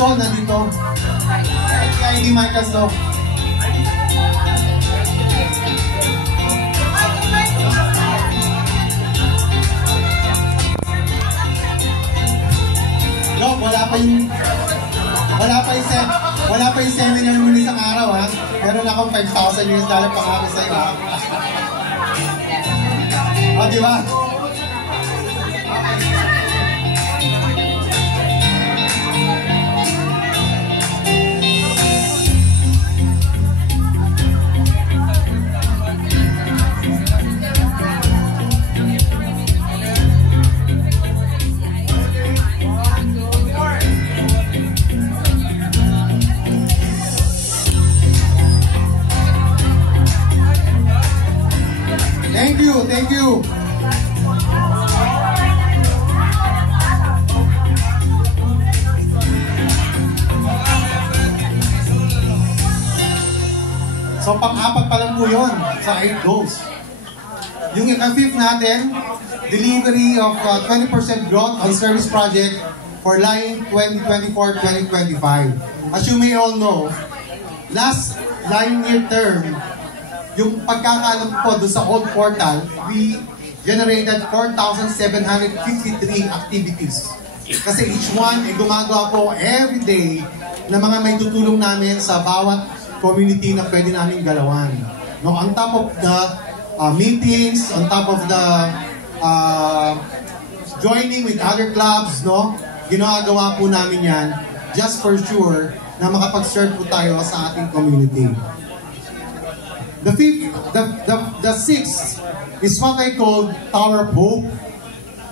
Sol nandito. ID Michael Sol. No, wala pa yung seminar mo isang araw, ha? Meron akong 5,000 US dollar pang ako sa'yo, ha? O, di ba? Thank you. So, pang-apat pa lang po yun sa 8 goals. Yung ika-fifth natin, delivery of 20% growth on service project for line 2024-2025. As you may all know, last line year term, yung pagkakalam po doon sa old portal, we generated 4,753 activities. Kasi each one ay gumagawa po every day na mga may tutulong namin sa bawat community na pwede namin galawan. No, on top of the meetings, on top of the joining with other clubs, no, ginagawa po namin yan just for sure na makapag-serve po tayo sa ating community. The sixth is what I call Tower of Hope.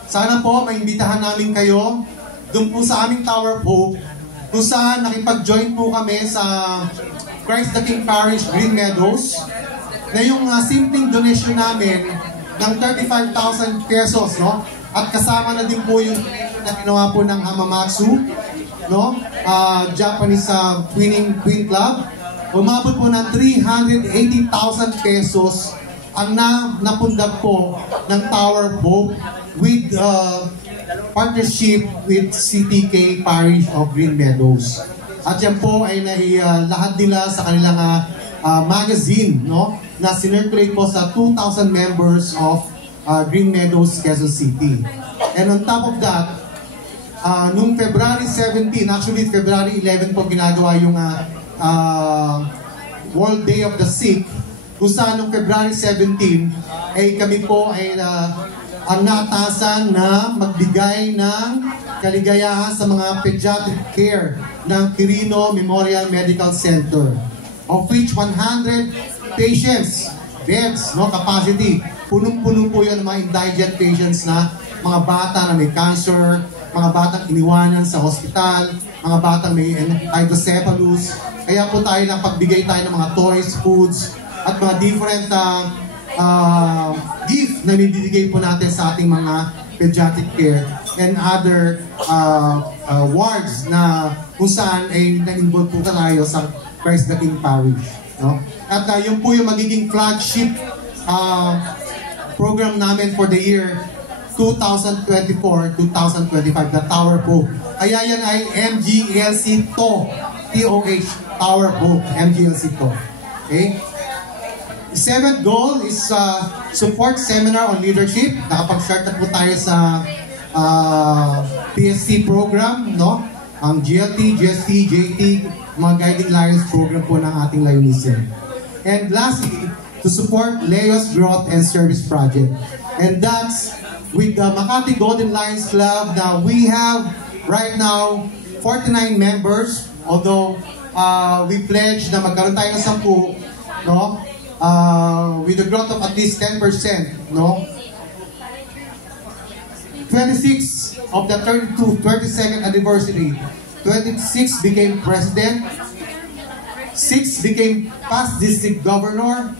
Sana po maimbitahan namin kayo doon po sa aming Tower of Hope kung saan nakipag-join po kami sa Christ the King Parish, Green Meadows, na yung simpleng donation namin ng 35,000 pesos, no? At kasama na din po yung na ginawa po ng Hamamatsu, no? Japanese Queen Club. Umabot po ng 380,000 pesos ang napundag po ng Tower of Hope with partnership with CTK Parish of Green Meadows. At yan po ay lahat nila sa kanilang magazine, no, na sinirculate po sa 2,000 members of Green Meadows, Quezon City. And on top of that, nung February 17, actually February 11 po ginagawa yung World Day of the Sick, kung saan noong February 17 ay kami po ay ang natasan na magbigay ng kaligayahan sa mga pediatric care ng Quirino Memorial Medical Center, of which 100 patients, beds, no, capacity, punong-puno po yun ng mga indigent patients na mga bata na may cancer, mga batang iniwanan sa hospital, mga batang may hydrocephalus. Kaya po tayo lang pagbigay tayo ng mga toys, foods, at mga different gift na nibibigay po natin sa ating mga pediatric care and other wards na kung saan ay na-involve po tayo sa Christ the King Parish. No? At yun po yung magiging flagship program namin for the year 2024-2025, the Tower Hope. Kaya yan ay MGLC TO, TOH, Tower Hope, MGLC TO. Okay? The seventh goal is support seminar on leadership. Nakapag-start na po tayo sa PST program, no? Ang GLT, GST, JT, mga Guiding Lions program po ng ating Lionism. And lastly, to support Leo's Growth and Service Project. And that's with the Makati Golden Lions Club. Now we have right now 49 members, although we pledged na magkaroon tayo ng 10, no? With a growth of at least 10%, no? 26 of the 22nd anniversary, 26 became president, 6 became past district governor,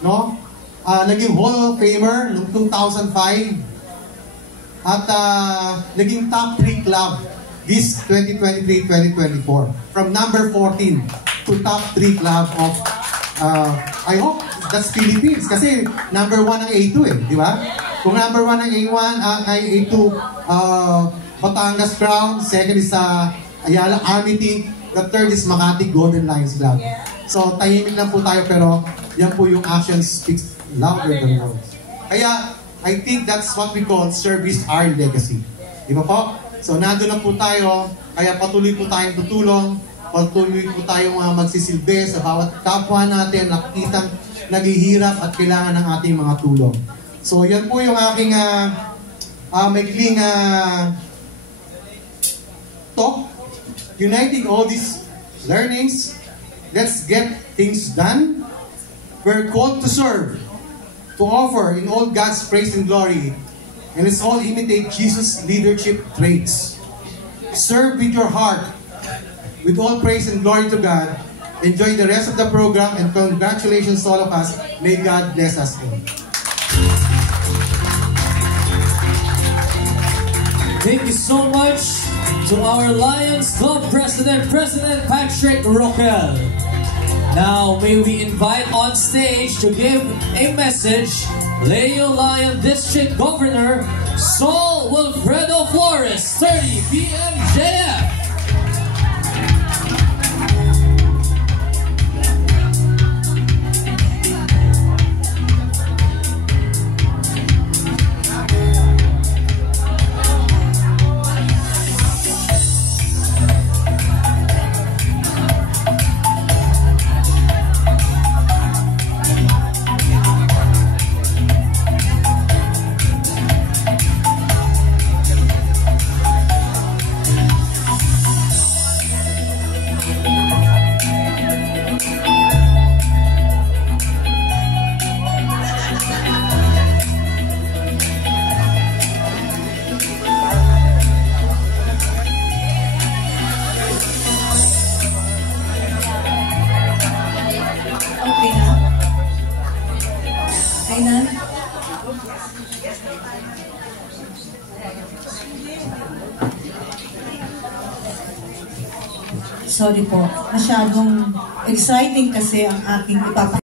no? Naging Hall of Famer noong 2005 at naging top 3 club this 2023-2024 from number 14 to top 3 club of I hope that's Philippines kasi number 1 ang A2 di ba? Kung number 1 ang A1 ay A2 Batangas Crown, second is Ayala Amity. The third is Makati Golden Lions Club. So, tahimik lang po tayo pero yan po yung action speaks louder than words. Kaya, I think that's what we call service our legacy. Di ba po? So, nandun na po tayo. Kaya patuloy po tayong tutulong. Patuloy po tayong magsisilbi sa bawat kapwa natin, nakikitang naghihirap at kailangan ng ating mga tulong. So, yan po yung aking maikling talk. Uniting all these learnings, let's get things done. We're called to serve, to offer in all God's praise and glory. And let's all imitate Jesus' leadership traits. Serve with your heart, with all praise and glory to God. Enjoy the rest of the program and congratulations to all of us. May God bless us all. Thank you so much to our Lions Club President, President Patrick Roquel. Now, may we invite on stage to give a message, Leo Lion District Governor Saul Wilfredo Flores, 30 PMJF. Sorry po, masyadong exciting kasi ang aking ipapakita.